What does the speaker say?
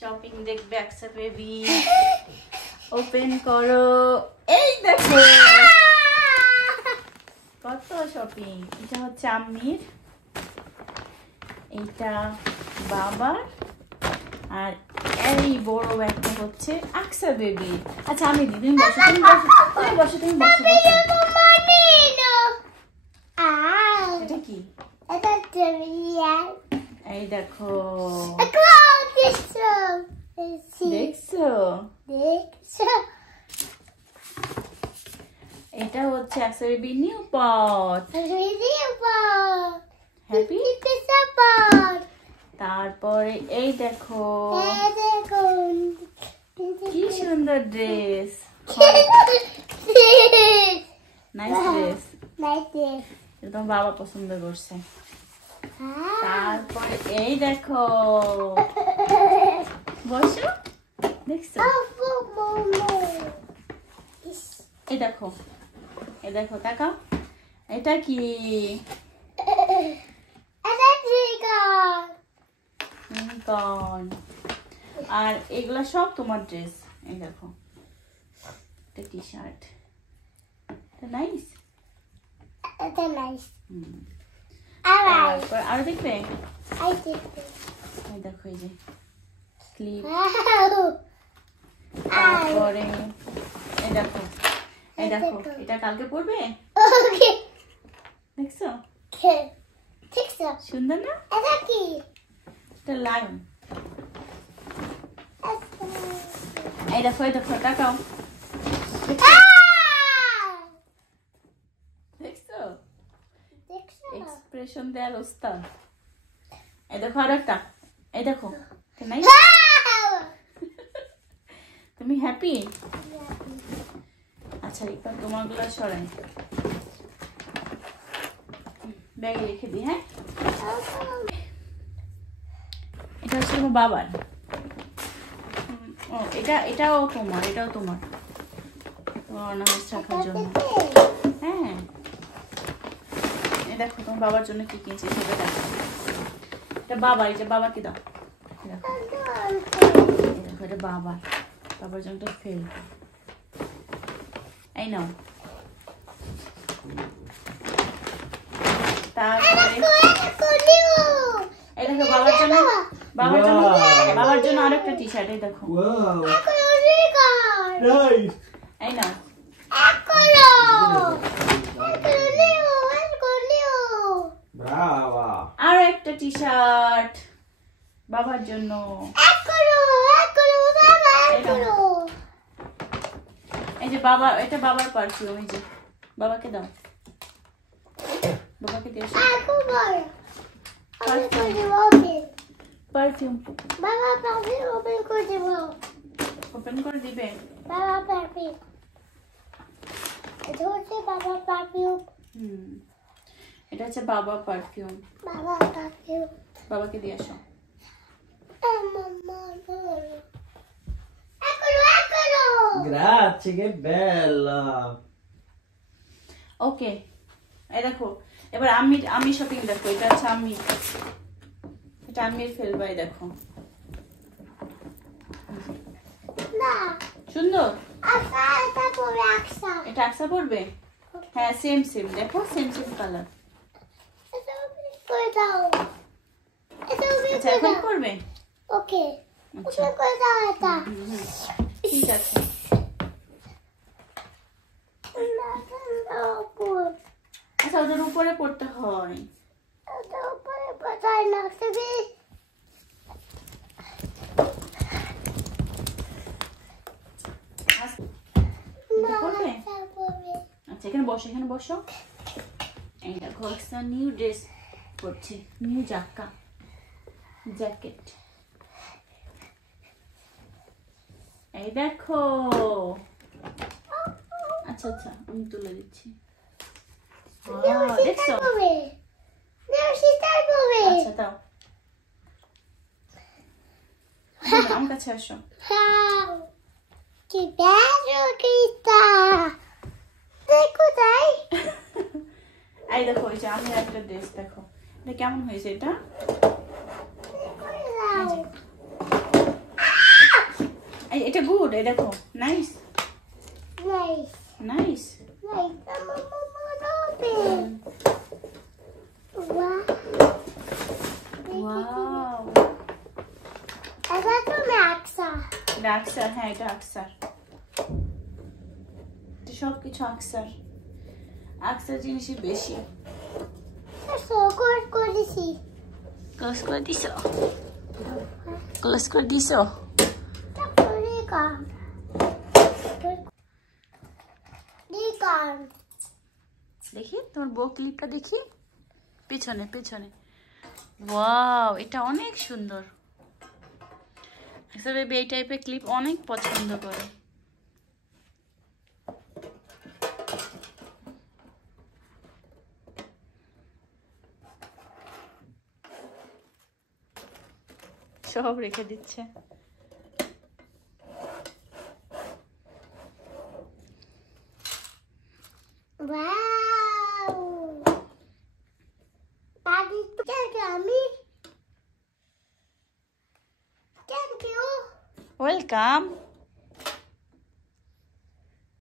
Shopping দেখবে আকসা baby. Open করো, এই দেখো কত শপিং। এটা হচ্ছে আম্মির, এইটা বাবার, আর এই বড় ব্যাগটা হচ্ছে আকসা বেবি। আচ্ছা আমি দিদি বসো, তুমি বসো, তুমি বসো, তুমি বসো। এটা কি? এই দেখো, দেখছো? এটা হচ্ছে আকসা বেবি নিউ পট। হ্যাপি। তারপরে এই দেখো কি সুন্দর ড্রেস, নাইস ড্রেস, তোমার বাবা পছন্দ করছে। তারপরে এই দেখো, বসো, দেখছো? এই দেখো, এই দেখো, তাকাও, এটা কি? আর এগুলা সব তোমার ড্রেস। এই দেখো, এটা টি শার্ট, এটা নাইস। তারপর আরো দেখবে, এই দেখো, এই যে স্লিপ। তারপরে এই দেখো, এই দেখো, এটা কালকে পরবে, দেখছো? সুন্দর না? এটা লায়ন। এই দেখো, এই দেখো, তাকাও, দেখছো? এক্সপ্রেশন দেওয়ার ওস্তাদ। এই দেখো আর একটা, এই দেখো, তুমি হ্যাপি? আচ্ছা এবার তোমার গুলা সরাই, ব্যাগে রেখে দিই। হ্যাঁ, এটা হচ্ছে তোমার বাবার। ও এটাও তোমার, এটাও তোমার, অর্নামেন্টস রাখার জন্য। হ্যাঁ, এই দেখো তোমার বাবার জন্য কি কিনছি সেটা দেখো। এটা বাবার, এটা বাবাকে দাও। দেখো, এটা বাবার জন্য ফেল। এই নাও। তারপরে এই দেখো বাবার জন্য আরেকটা টি শার্ট। এই দেখো, এই নাও। আরো একটা টি শার্ট বাবার জন্য। এই যে বাবা, এটা বাবার পারফিউম। এই যে বাবাকে দাও, বাবাকে দিয়ে পারফিউম। ওপেন করে দিবে। এটা হচ্ছে বাবা পারফিউম। বাবাকে দিয়ে আসো। Grazie, che bella. ওকে, এই দেখো এবার আমি শপিং দেখো। এটা হচ্ছে এটা আম্মির ফেলবা। এই দেখো, সুন্দর। এটা আকসা পড়বে। হ্যাঁ, সেম দেখো, সেম কালার। আচ্ছা এখন করবে। ওকে, ঠিক আছে। আচ্ছা ওটার উপরে পড়তে হয়। আচ্ছা এখানে বসো, এখানে বসো। এই দেখো একটা নিউ ড্রেস পরছে, নিউ জ্যাকেট। এই দেখো। আচ্ছা আমি তুলে দিচ্ছি। দেখছো? আচ্ছা দাও, আমার কাছে আসো। এই দেখো, এই যে আমি একটা ড্রেস দেখো, এটা কেমন হয়েছে? এটা এটা গুড, এই দেখো nice Nice. Nice. Nice. Open. Wow. Wow, Esa es una axa. এটা আকসার, হ্যাঁ এটা আকসার, সব কিছু আকসার, আকসার জিনিসই বেশি। Eso, così. ক্লোজ করে দিছো, ক্লোজ করে দিছো। দেখি তোমার বউ ক্লিপটা দেখি, পেছনে পেছনে। ওয়াও, এটা অনেক সুন্দর। আচ্ছা বেবি এই টাইপের ক্লিপ অনেক পছন্দ করে। সব রেখে দিচ্ছে। Wow. Daddy, Gami. Thank you. Welcome.